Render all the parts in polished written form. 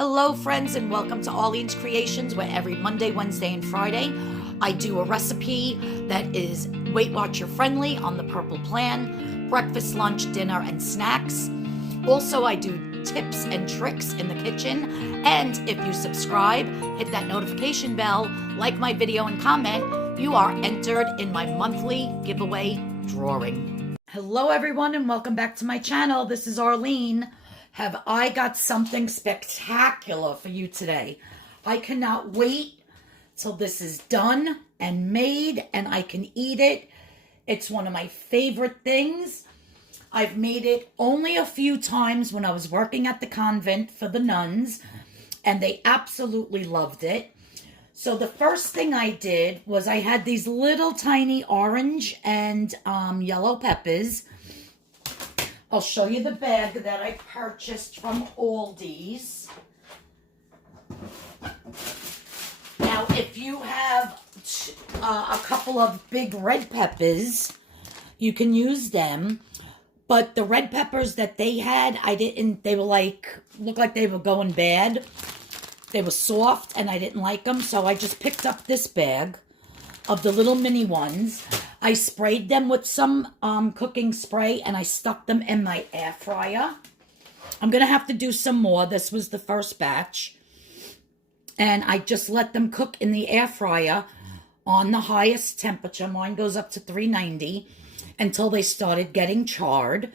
Hello friends, and welcome to Arlene's Creations, where every Monday, Wednesday, and Friday I do a recipe that is Weight Watcher friendly on the Purple Plan, breakfast, lunch, dinner, and snacks. Also, I do tips and tricks in the kitchen, and if you subscribe, hit that notification bell, like my video, and comment, you are entered in my monthly giveaway drawing. Hello everyone, and welcome back to my channel. This is Arlene. Have I got something spectacular for you today? I cannot wait till this is done and made and I can eat it. It's one of my favorite things. I've made it only a few times when I was working at the convent for the nuns, and they absolutely loved it. So the first thing I did was I had these little tiny orange and yellow peppers. I'll show you the bag that I purchased from Aldi's. Now, if you have a couple of big red peppers, you can use them. But the red peppers that they had, they were looked like they were going bad. They were soft and I didn't like them. So I just picked up this bag of the little mini ones. I sprayed them with some cooking spray and I stuck them in my air fryer. I'm going to have to do some more. This was the first batch. And I just let them cook in the air fryer on the highest temperature. Mine goes up to 390 until they started getting charred.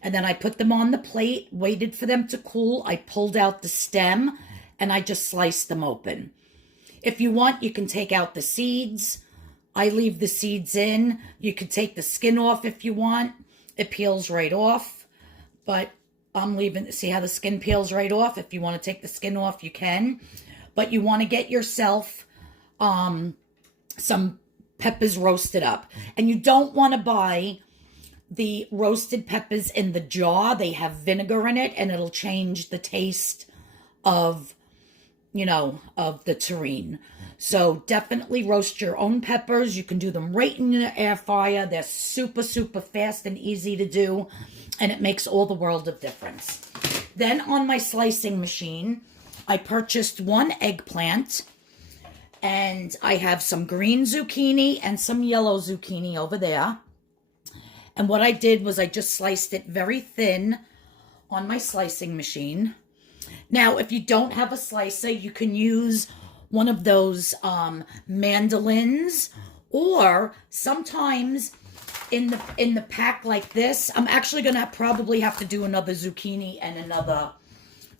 And then I put them on the plate, waited for them to cool. I pulled out the stem and I just sliced them open. If you want, you can take out the seeds. I leave the seeds in. You could take the skin off if you want. It peels right off. But I'm leaving, see how the skin peels right off? If you want to take the skin off, you can. But you want to get yourself some peppers roasted up. And you don't want to buy the roasted peppers in the jar. They have vinegar in it and it'll change the taste of, of the terrine. So definitely roast your own peppers. You can do them right in the air fryer. They're super, super fast and easy to do. And it makes all the world of difference. Then on my slicing machine, I purchased one eggplant. And I have some green zucchini and some yellow zucchini over there. And what I did was I just sliced it very thin on my slicing machine. Now, if you don't have a slicer, you can use one of those mandolins, or sometimes in the pack like this, I'm actually gonna probably have to do another zucchini and another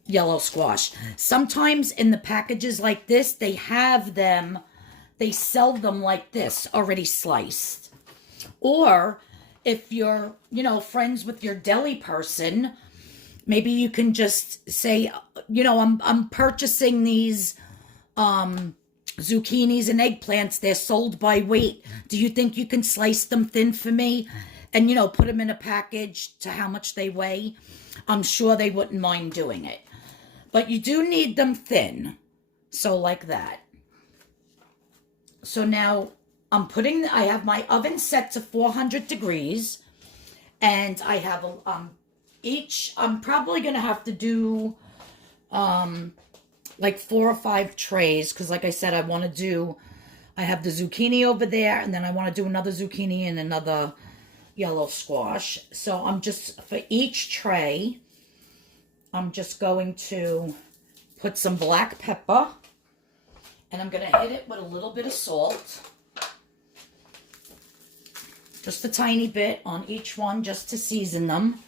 yellow squash. Sometimes in the packages like this, they sell them like this, already sliced. Or if you're, friends with your deli person, maybe you can just say, I'm purchasing these zucchinis and eggplants. They're sold by weight. Do you think you can slice them thin for me? And, put them in a package to how much they weigh. I'm sure they wouldn't mind doing it. But you do need them thin. So like that. So now I have my oven set to 400 degrees. And I have I'm probably going to have to do like 4 or 5 trays, because like I said, I have the zucchini over there, and then I want to do another zucchini and another yellow squash. So for each tray, I'm just going to put some black pepper, and I'm going to hit it with a little bit of salt. Just a tiny bit on each one, just to season them.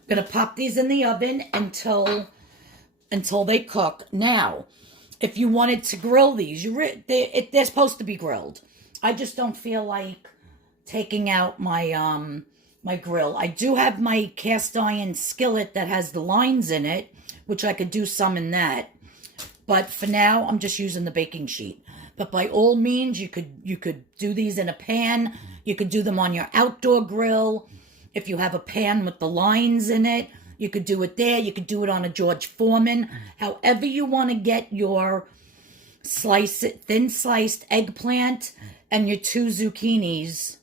I'm going to pop these in the oven until they cook. Now, if you wanted to grill these, they're supposed to be grilled. I just don't feel like taking out my my grill. I do have my cast iron skillet that has the lines in it, which I could do some in that. But for now, I'm just using the baking sheet. But by all means, you could do these in a pan. You could do them on your outdoor grill. If you have a pan with the lines in it, you could do it there. You could do it on a George Foreman. However you want to get your thin sliced eggplant and your 2 zucchinis,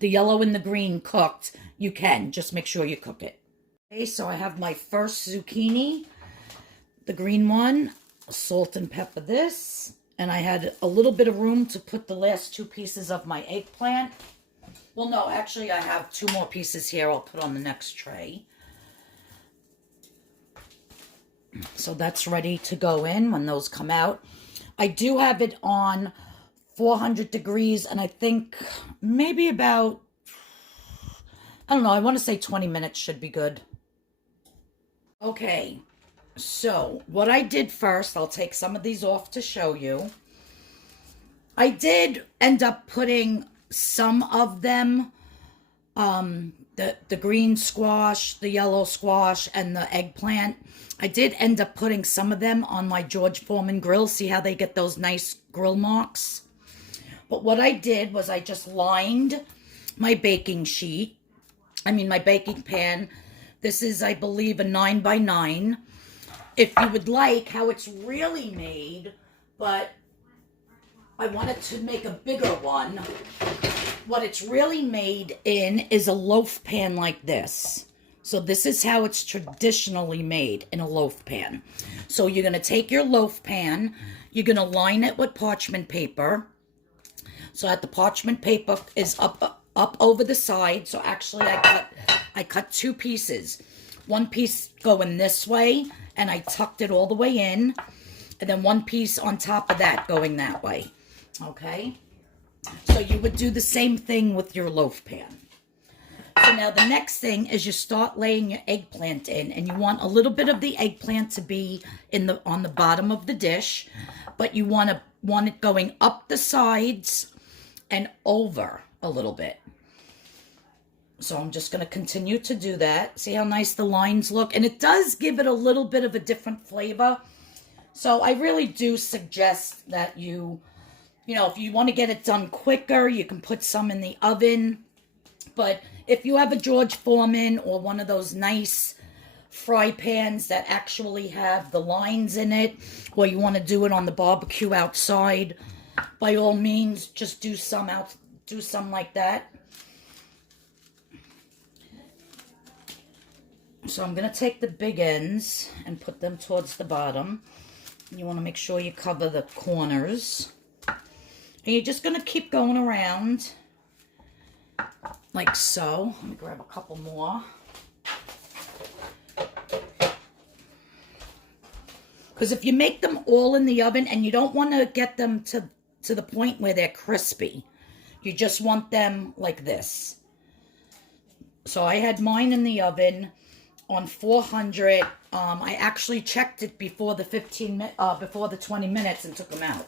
the yellow and the green, cooked, you can. Just make sure you cook it. Okay, so I have my first zucchini, the green one, salt and pepper this, and I had a little bit of room to put the last 2 pieces of my eggplant. Well, no, actually I have 2 more pieces here I'll put on the next tray. So that's ready to go in when those come out. I do have it on 400 degrees, and I think maybe about, I don't know, I want to say 20 minutes should be good. Okay, so what I did first, I'll take some of these off to show you. I did end up putting some of them, the green squash, the yellow squash, and the eggplant. I did end up putting some of them on my George Foreman grill. See how they get those nice grill marks? But what I did was I just lined my baking my baking pan. This is, I believe, a 9x9. If you would like how it's really made, but I wanted to make a bigger one. What it's really made in is a loaf pan like this. So this is how it's traditionally made, in a loaf pan. So you're going to take your loaf pan, you're going to line it with parchment paper. So that the parchment paper is up over the side. So actually I cut 2 pieces. One piece going this way, and I tucked it all the way in. And then 1 piece on top of that going that way. Okay? So you would do the same thing with your loaf pan. So now the next thing is you start laying your eggplant in, and you want a little bit of the eggplant to be on the bottom of the dish, but you want it going up the sides and over a little bit. So I'm just going to continue to do that. See how nice the lines look? And it does give it a little bit of a different flavor. So I really do suggest that if you want to get it done quicker, you can put some in the oven. But if you have a George Foreman or one of those nice fry pans that actually have the lines in it, or you want to do it on the barbecue outside, by all means, just do some like that. So I'm going to take the big ends and put them towards the bottom. You want to make sure you cover the corners. And you're just going to keep going around like so. Let me grab a couple more. Because if you make them all in the oven, and you don't want to get them to the point where they're crispy. You just want them like this. So I had mine in the oven on 400. I actually checked it before the 20 minutes and took them out.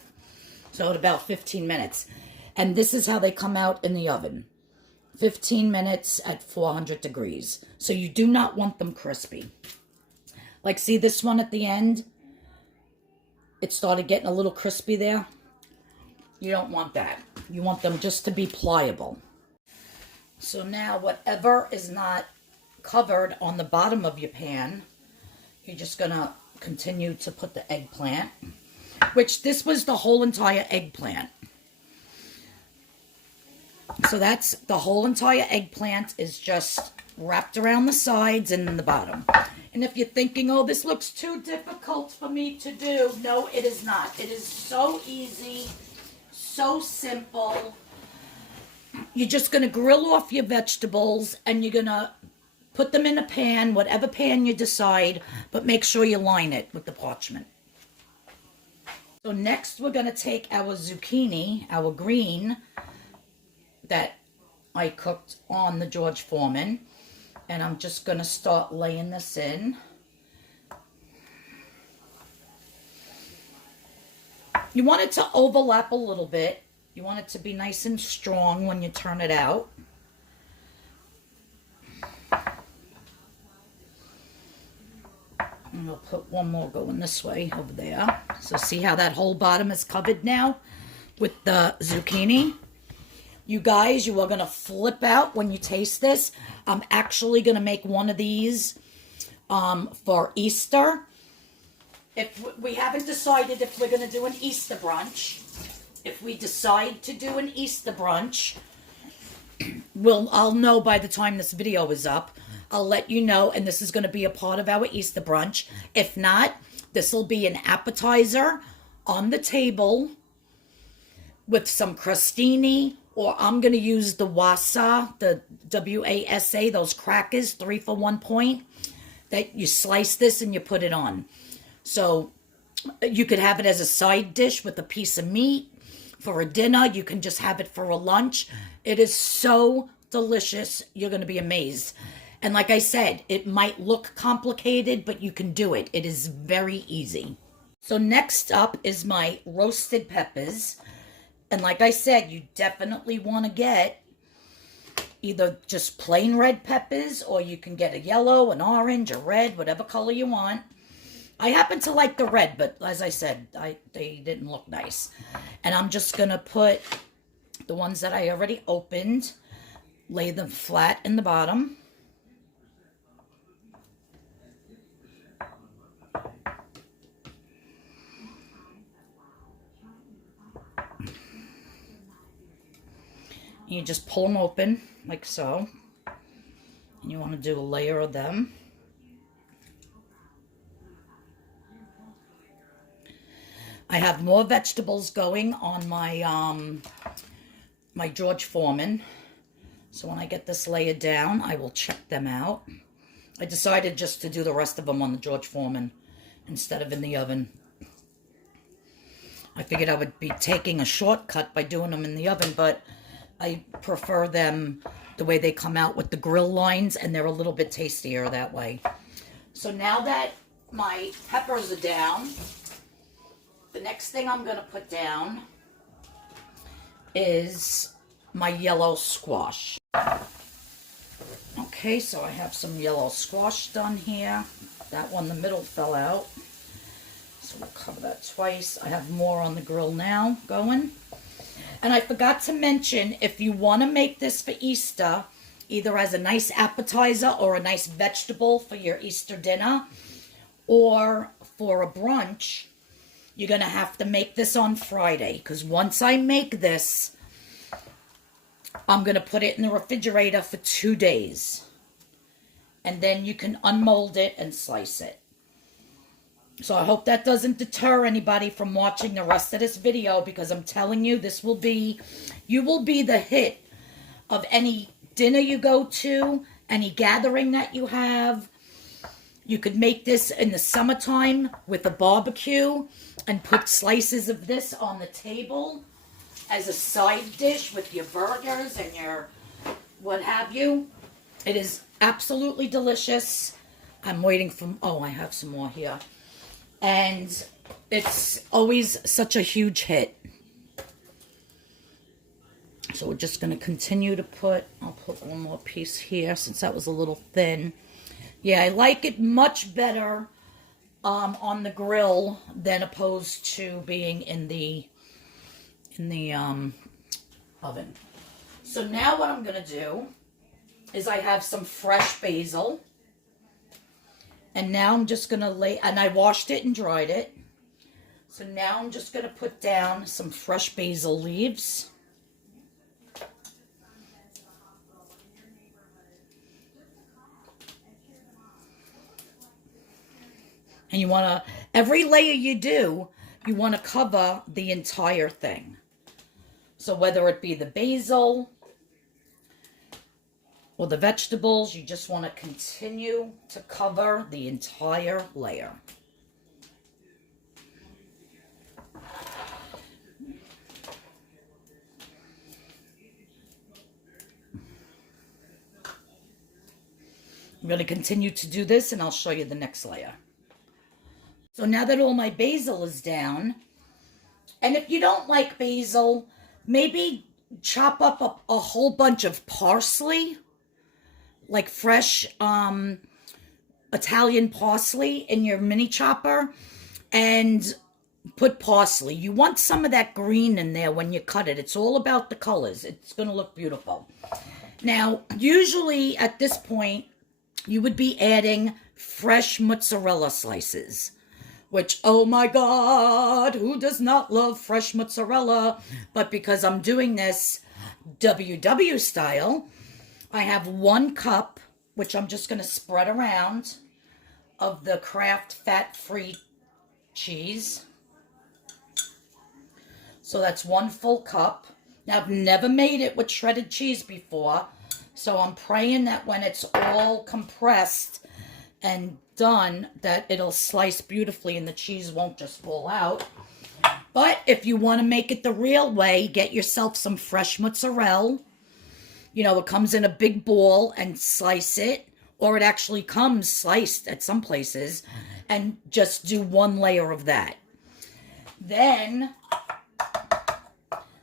So at about 15 minutes. And this is how they come out in the oven. 15 minutes at 400 degrees. So you do not want them crispy. Like, see this one at the end? It started getting a little crispy there. You don't want that. You want them just to be pliable. So now whatever is not covered on the bottom of your pan, you're just going to continue to put the eggplant, which this was the whole entire eggplant. So that's the whole entire eggplant is just wrapped around the sides and the bottom. And if you're thinking, oh, this looks too difficult for me to do, no, it is not. It is so easy, so simple. You're just going to grill off your vegetables, and you're going to put them in a pan, whatever pan you decide, but make sure you line it with the parchment. So next we're going to take our zucchini, our green, that I cooked on the George Foreman, and I'm just going to start laying this in. You want it to overlap a little bit. You want it to be nice and strong when you turn it out. And we'll put one more going this way over there. So see how that whole bottom is covered now with the zucchini? You guys, you are going to flip out when you taste this. I'm actually going to make one of these for Easter. If we haven't decided if we're going to do an Easter brunch. If we decide to do an Easter brunch, I'll know by the time this video is up. I'll let you know, and this is going to be a part of our Easter brunch. If not, this will be an appetizer on the table with some crostini, or I'm going to use the wasa, the W-A-S-A, those crackers, 3 for 1 point, that you slice this and you put it on. So you could have it as a side dish with a piece of meat. For a dinner, you can just have it for a lunch. It is so delicious. You're going to be amazed. And like I said, it might look complicated, but you can do it. It is very easy. So next up is my roasted peppers. And like I said, you definitely want to get either just plain red peppers, or you can get a yellow, an orange, a red, whatever color you want. I happen to like the red, but as I said, they didn't look nice. And I'm just going to put the ones that I already opened, lay them flat in the bottom. You just pull them open like so. And you want to do a layer of them. I have more vegetables going on my my George Foreman. So when I get this layer down, I will check them out. I decided just to do the rest of them on the George Foreman instead of in the oven. I figured I would be taking a shortcut by doing them in the oven, but I prefer them the way they come out with the grill lines, and they're a little bit tastier that way. So now that my peppers are down, the next thing I'm going to put down is my yellow squash. Okay, so I have some yellow squash done here. That one, the middle fell out. So we'll cover that twice. I have more on the grill now going. And I forgot to mention, if you want to make this for Easter, either as a nice appetizer or a nice vegetable for your Easter dinner, or for a brunch, you're going to have to make this on Friday. Because once I make this, I'm going to put it in the refrigerator for 2 days. And then you can unmold it and slice it. So I hope that doesn't deter anybody from watching the rest of this video, because I'm telling you, you will be the hit of any dinner you go to, any gathering that you have. You could make this in the summertime with a barbecue and put slices of this on the table as a side dish with your burgers and your what have you. It is absolutely delicious. I'm waiting for, oh, I have some more here. And it's always such a huge hit. So we're just going to continue to I'll put one more piece here since that was a little thin. Yeah, I like it much better on the grill than opposed to being in the oven. So now what I'm going to do is I have some fresh basil. And now I'm just going to and I washed it and dried it. So now I'm just going to put down some fresh basil leaves. And you want to, every layer you do, you want to cover the entire thing. So whether it be the basil or the vegetables, you just want to continue to cover the entire layer. I'm going to continue to do this, and I'll show you the next layer. So now that all my basil is down, and if you don't like basil, maybe chop up a whole bunch of parsley, like fresh Italian parsley in your mini chopper, and put parsley. You want some of that green in there when you cut it. It's all about the colors. It's going to look beautiful. Now, usually at this point, you would be adding fresh mozzarella slices, which, oh my God, who does not love fresh mozzarella? But because I'm doing this WW style, I have 1 cup which I'm just going to spread around, of the Kraft fat-free cheese. So that's 1 full cup. Now, I've never made it with shredded cheese before, so I'm praying that when it's all compressed and done, that it'll slice beautifully and the cheese won't just fall out. But if you want to make it the real way, get yourself some fresh mozzarella. You know, it comes in a big ball, and slice it, or it actually comes sliced at some places, and just do 1 layer of that. Then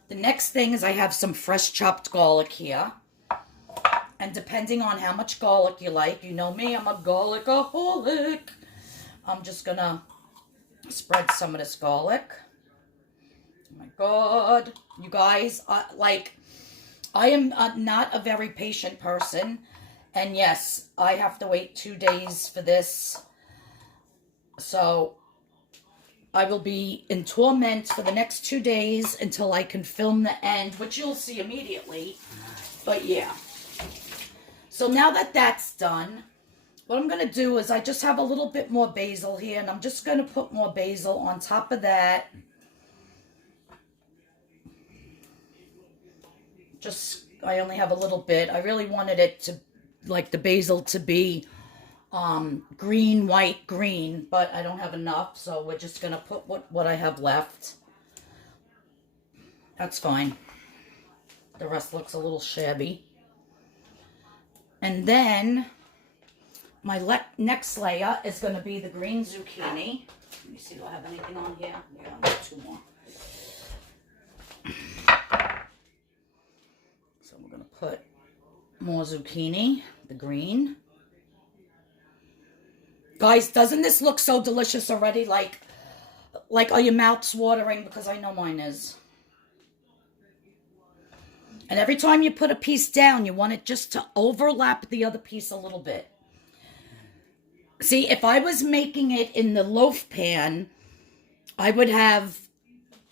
the next thing is I have some fresh chopped garlic here. And depending on how much garlic you like, you know me, I'm a garlicaholic. I'm just going to spread some of this garlic. Oh my God. You guys, I am not a very patient person. And yes, I have to wait 2 days for this. So I will be in torment for the next 2 days until I can film the end, which you'll see immediately. But yeah. So now that that's done, what I'm going to do is I just have a little bit more basil here, and I'm just going to put more basil on top of that. I only have a little bit. I really wanted it to, like the basil to be green, white, green, but I don't have enough, so we're just going to put what I have left. That's fine. The rest looks a little shabby. And then my next layer is going to be the green zucchini. Let me see, do I have anything on here? Yeah, I've got 2 more. So we're going to put more zucchini, the green. Guys, doesn't this look so delicious already? Like are your mouths watering? Because I know mine is. And every time you put a piece down, you want it just to overlap the other piece a little bit. See, if I was making it in the loaf pan, I would have,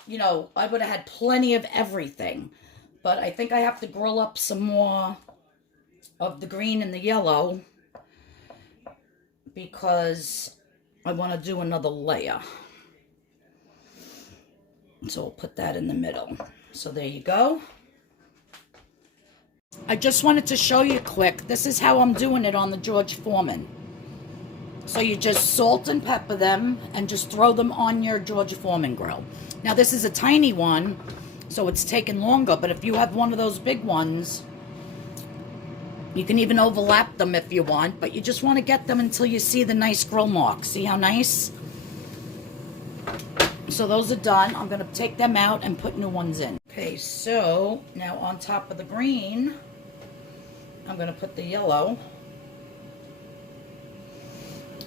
you know, I would have had plenty of everything. But I think I have to grill up some more of the green and the yellow, because I want to do another layer. So we'll put that in the middle. So there you go. I just wanted to show you quick. This is how I'm doing it on the George Foreman. So you just salt and pepper them and just throw them on your George Foreman grill. Now this is a tiny one, so it's taking longer, but if you have one of those big ones, you can even overlap them if you want, but you just want to get them until you see the nice grill marks. See how nice? So those are done. I'm going to take them out and put new ones in. Okay, so now on top of the green, I'm going to put the yellow,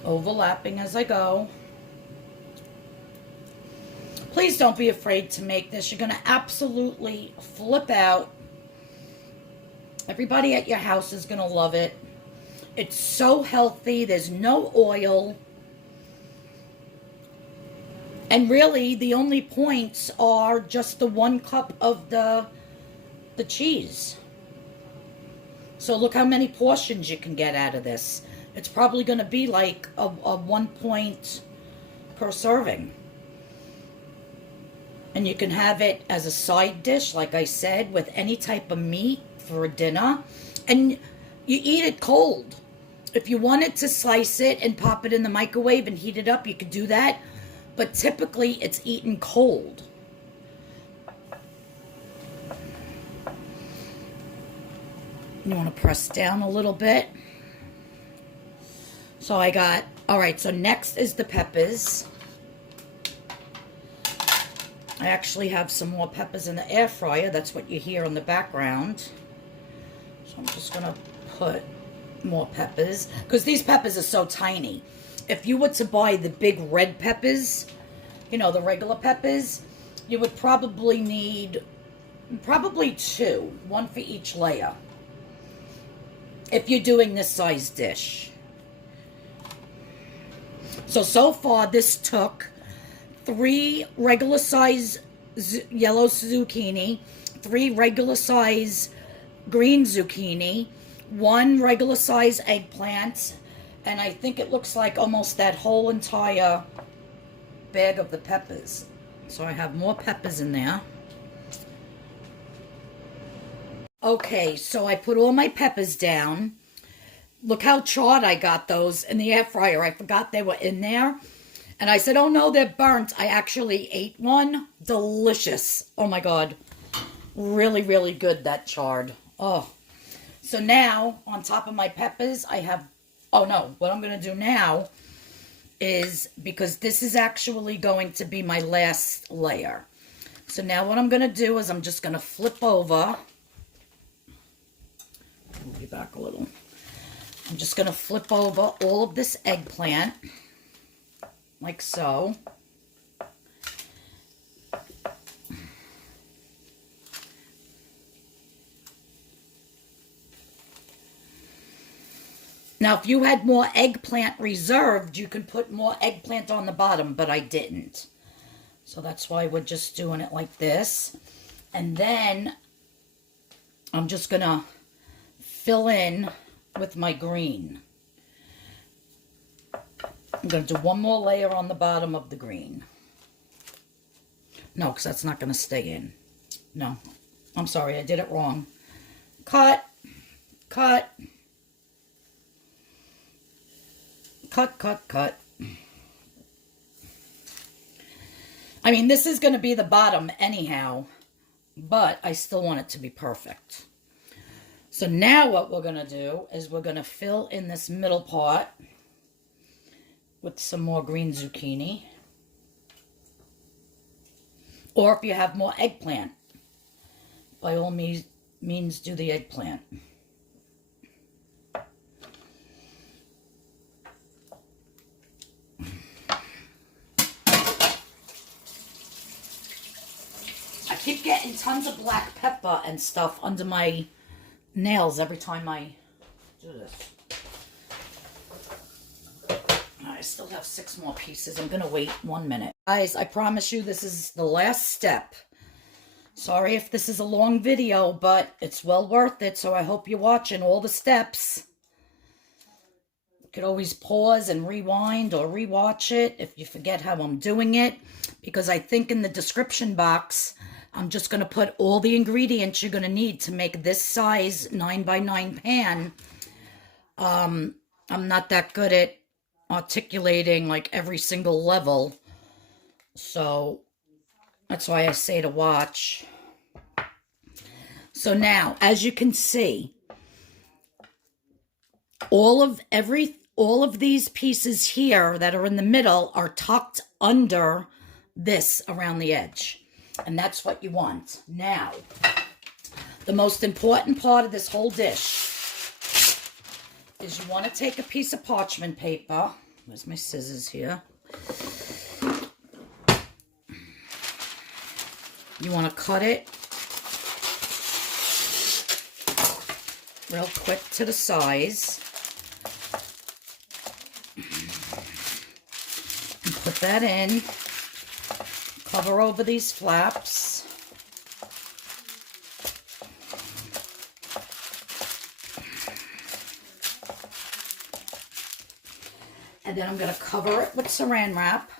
overlapping as I go. Please don't be afraid to make this. You're going to absolutely flip out. Everybody at your house is going to love it. It's so healthy. There's no oil. And really, the only points are just the 1 cup of the cheese. So look how many portions you can get out of this. It's probably going to be like a 1 point per serving. And you can have it as a side dish, like I said, with any type of meat for a dinner. And you eat it cold. If you wanted to slice it and pop it in the microwave and heat it up, you could do that. But typically, it's eaten cold. You want to press down a little bit. So I got, all right, so next is the peppers. I actually have some more peppers in the air fryer. That's what you hear in the background. So I'm just going to put more peppers, because these peppers are so tiny. If you were to buy the big red peppers, you know, the regular peppers, you would probably need 2, 1 for each layer, if you're doing this size dish. So far this took 3 regular size yellow zucchini, 3 regular size green zucchini, one regular size eggplant, and I think it looks like almost that whole entire bag of the peppers. So I have more peppers in there. Okay, so I put all my peppers down. Look how charred I got those in the air fryer. I forgot they were in there. And I said, oh no, they're burnt. I actually ate one. Delicious. Oh my God. Really, really good, that charred. Oh. So now, on top of my peppers, I have... Oh no, what I'm going to do now is, because this is actually going to be my last layer. So now what I'm going to do is I'm just going to flip over... Move you back a little. I'm just going to flip over all of this eggplant, like so. Now, if you had more eggplant reserved, you could put more eggplant on the bottom, but I didn't. So that's why we're just doing it like this. And then I'm just going to fill in with my green. I'm going to do one more layer on the bottom of the green. No, because that's not going to stay in. No, I'm sorry, I did it wrong. Cut, cut, cut, cut, cut. I mean, this is going to be the bottom anyhow, but I still want it to be perfect. So now what we're going to do is we're going to fill in this middle part with some more green zucchini. Or if you have more eggplant, by all means do the eggplant. I keep getting tons of black pepper and stuff under my nails every time I do this. I still have 6 more pieces. I'm going to wait 1 minute. Guys, I promise you this is the last step. Sorry if this is a long video, but it's well worth it, so I hope you're watching all the steps. You could always pause and rewind or rewatch it if you forget how I'm doing it, because I think in the description box I'm just going to put all the ingredients you're going to need to make this size 9x9 pan. I'm not that good at articulating like every single level, so that's why I say to watch. So now, as you can see, all of these pieces here that are in the middle are tucked under this around the edge. And that's what you want. Now, the most important part of this whole dish is you want to take a piece of parchment paper. Where's my scissors here? You want to cut it real quick to the size. And put that in. Cover over these flaps. And then I'm going to cover it with saran wrap.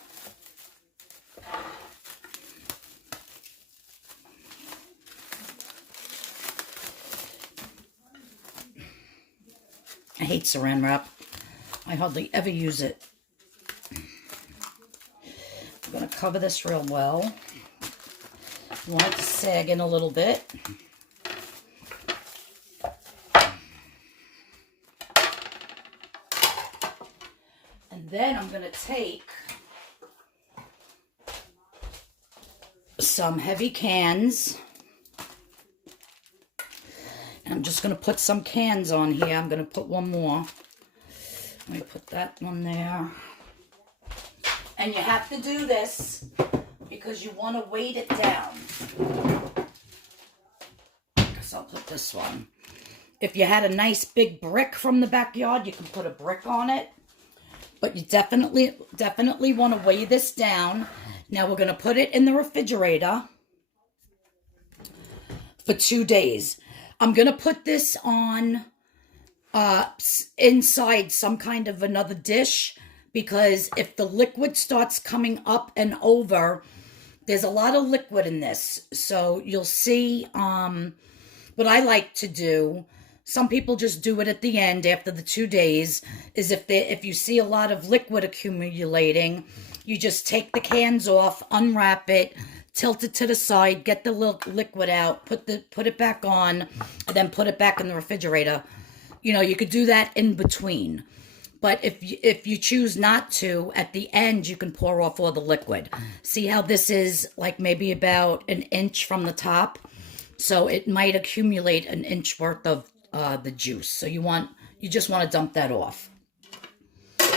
I hate saran wrap. I hardly ever use it. I'm going to cover this real well. You want it to sag in a little bit. And then I'm going to take some heavy cans. And I'm just going to put some cans on here. I'm going to put one more. Let me put that one there. And you have to do this because you want to weight it down. I guess I'll put this one. If you had a nice big brick from the backyard, you can put a brick on it. But you definitely want to weigh this down. Now we're going to put it in the refrigerator for 2 days. I'm going to put this on inside some kind of another dish, because if the liquid starts coming up and over, there's a lot of liquid in this. So you'll see what I like to do. Some people just do it at the end after the 2 days, is if you see a lot of liquid accumulating, you just take the cans off, unwrap it, tilt it to the side, get the liquid out, put it back on, and then put it back in the refrigerator. You know, you could do that in between. But if you choose not to, at the end, you can pour off all the liquid. See how this is like maybe about an inch from the top? So it might accumulate an inch worth of the juice. So you just want to dump that off.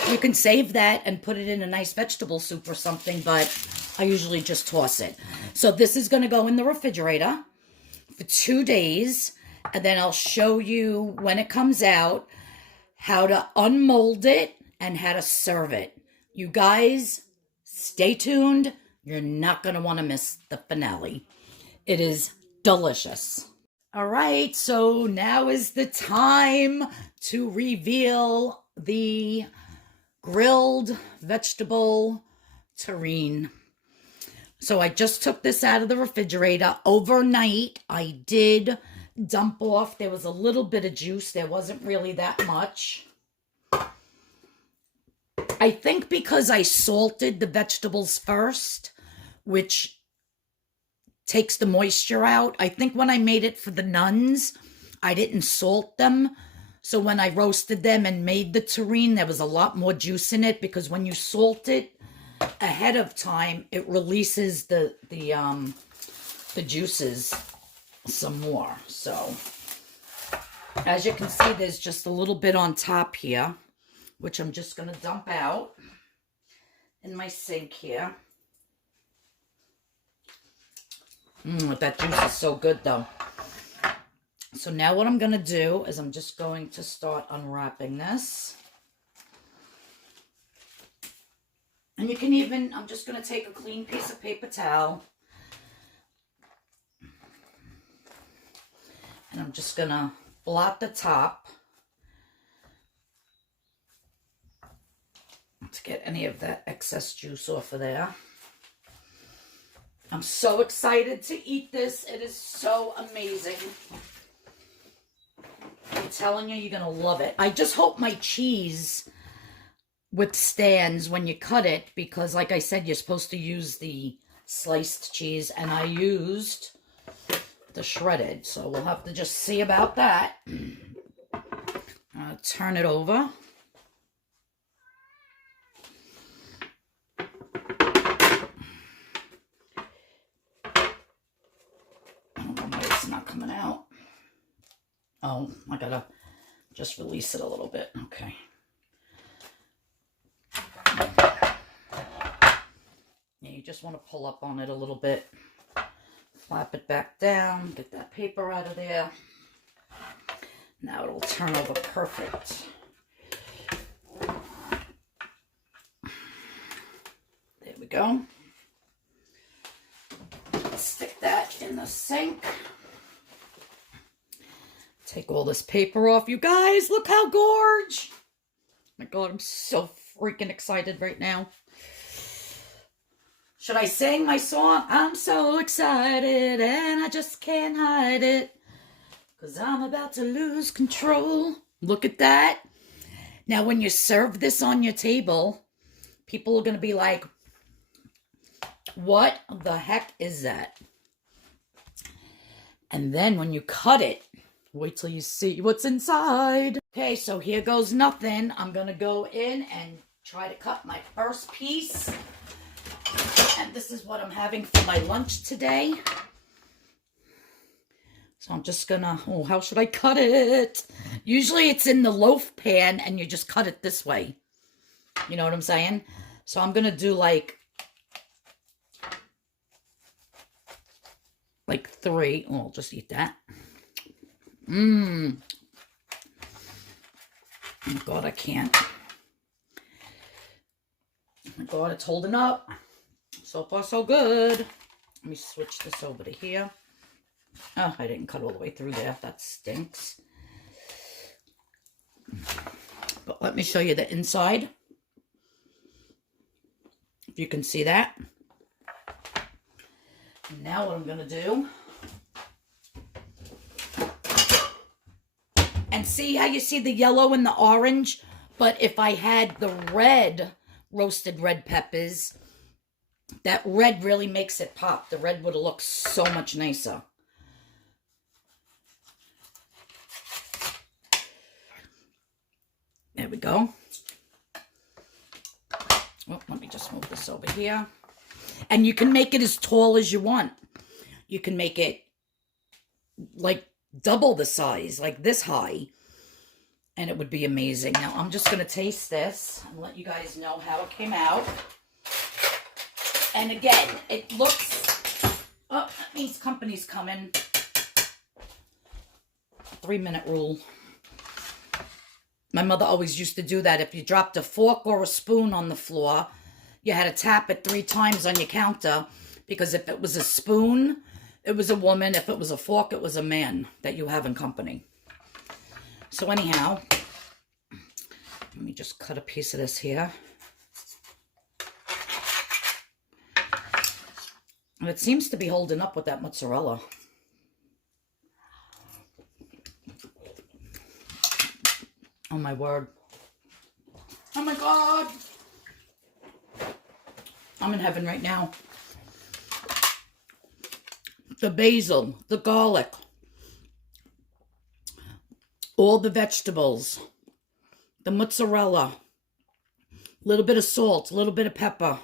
You can save that and put it in a nice vegetable soup or something, but I usually just toss it. So this is going to go in the refrigerator for 2 days, and then I'll show you when it comes out how to unmold it and how to serve it. You guys, stay tuned. You're not going to want to miss the finale. It is delicious. All right, so now is the time to reveal the grilled vegetable terrine. So I just took this out of the refrigerator. Overnight, I did dump off. There was a little bit of juice. There wasn't really that much. I think because I salted the vegetables first, which takes the moisture out. I think when I made it for the nuns, I didn't salt them. So when I roasted them and made the terrine, there was a lot more juice in it, because when you salt it ahead of time, it releases the juices some more. So as you can see, there's just a little bit on top here, which I'm just going to dump out in my sink here. That juice is so good though. So now what I'm going to do is I'm just going to start unwrapping this. And you can even, I'm just going to take a clean piece of paper towel. And I'm just going to blot the top to get any of that excess juice off of there. I'm so excited to eat this. It is so amazing. I'm telling you, you're going to love it. I just hope my cheese withstands when you cut it, because like I said, you're supposed to use the sliced cheese, and I used the shredded. So we'll have to just see about that. Turn it over. It's not coming out. Oh, I gotta just release it a little bit. Okay. Yeah, you just want to pull up on it a little bit. Flap it back down. Get that paper out of there. Now it'll turn over perfect. There we go. Stick that in the sink. Take all this paper off. You guys, look how gorge. My God, I'm so freaking excited right now. Should I sing my song? I'm so excited and I just can't hide it, 'cause I'm about to lose control. Look at that. Now, when you serve this on your table, people are going to be like, what the heck is that? And then when you cut it, wait till you see what's inside. Okay, so here goes nothing. I'm going to go in and try to cut my first piece. And this is what I'm having for my lunch today. So I'm just going to, oh, how should I cut it? Usually it's in the loaf pan and you just cut it this way. You know what I'm saying? So I'm going to do like 3. Oh, I'll just eat that. Oh my God, I can't. Oh my God, it's holding up. So far, so good. Let me switch this over to here. Oh, I didn't cut all the way through there. That stinks. But let me show you the inside. If you can see that. Now what I'm going to do, and see how you see the yellow and the orange, but if I had the red, roasted red peppers, that red really makes it pop. The red would have looked so much nicer. There we go. Oh, let me just move this over here. And you can make it as tall as you want. You can make it like double the size, like this high. And it would be amazing. Now, I'm just going to taste this and let you guys know how it came out. And again, it looks... Oh, that means company's coming. 3-minute rule. My mother always used to do that. If you dropped a fork or a spoon on the floor, you had to tap it 3 times on your counter, because if it was a spoon, it was a woman. If it was a fork, it was a man that you have in company. So anyhow, let me just cut a piece of this here. And it seems to be holding up with that mozzarella. Oh my word. Oh my God. I'm in heaven right now. The basil, the garlic, all the vegetables, the mozzarella, a little bit of salt, a little bit of pepper.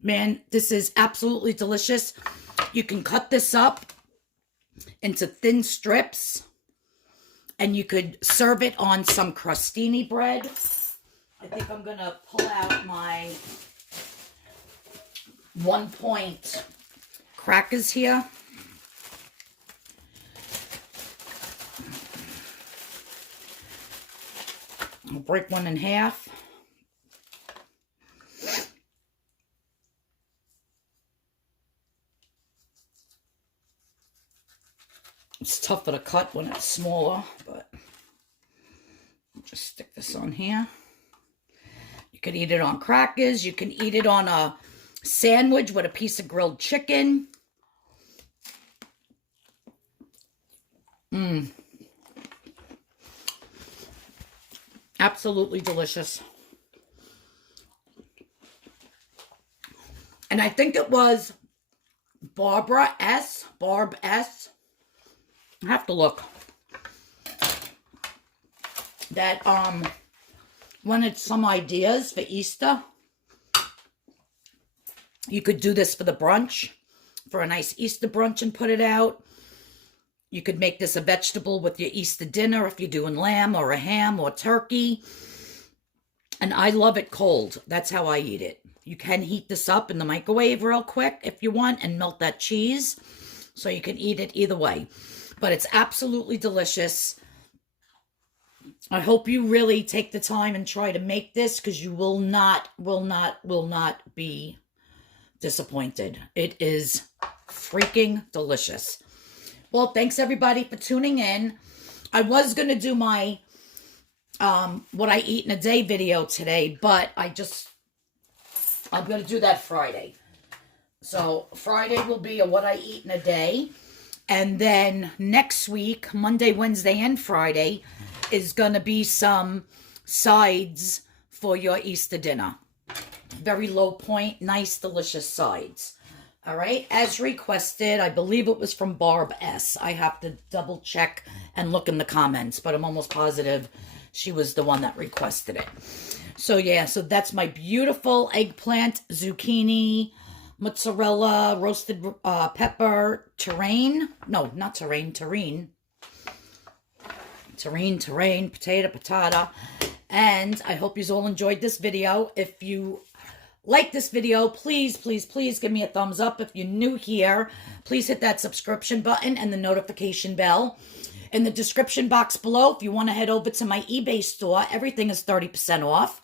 Man, this is absolutely delicious. You can cut this up into thin strips, and you could serve it on some crostini bread. I think I'm going to pull out my 1-point crackers here. I'll break one in half. It's tougher to cut when it's smaller, but I'll just stick this on here. You can eat it on crackers. You can eat it on a sandwich with a piece of grilled chicken. Absolutely delicious. And I think it was Barb S. I have to look. That wanted some ideas for Easter. You could do this for the brunch, for a nice Easter brunch, and put it out. You could make this a vegetable with your Easter dinner if you're doing lamb or a ham or turkey. And I love it cold. That's how I eat it. You can heat this up in the microwave real quick if you want and melt that cheese. So you can eat it either way. But it's absolutely delicious. I hope you really take the time and try to make this, because you will not be disappointed. It is freaking delicious. Well, thanks everybody for tuning in. I was going to do my what I eat in a day video today, but I'm going to do that Friday. So Friday will be a what I eat in a day. And then next week, Monday, Wednesday, and Friday, is going to be some sides for your Easter dinner. Very low point, nice, delicious sides. All right, as requested. I believe it was from Barb S. I have to double check and look in the comments, but I'm almost positive she was the one that requested it. So yeah, so that's my beautiful eggplant, zucchini, mozzarella, roasted pepper, terrine. No, not terrine, terrine. Terrine, potato. And I hope you all enjoyed this video. If you like this video, please give me a thumbs up. If you're new here, please hit that subscription button and the notification bell. In the description box below, if you want to head over to my eBay store, everything is 30% off.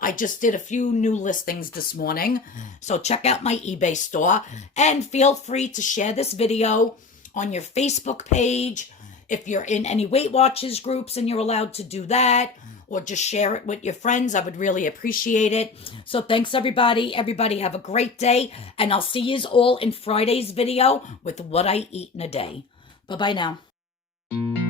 I just did a few new listings this morning, so check out my eBay store. And feel free to share this video on your Facebook page, if you're in any Weight Watchers groups and you're allowed to do that, or just share it with your friends. I would really appreciate it. So thanks, everybody. Everybody have a great day. And I'll see you all in Friday's video with what I eat in a day. Bye-bye now.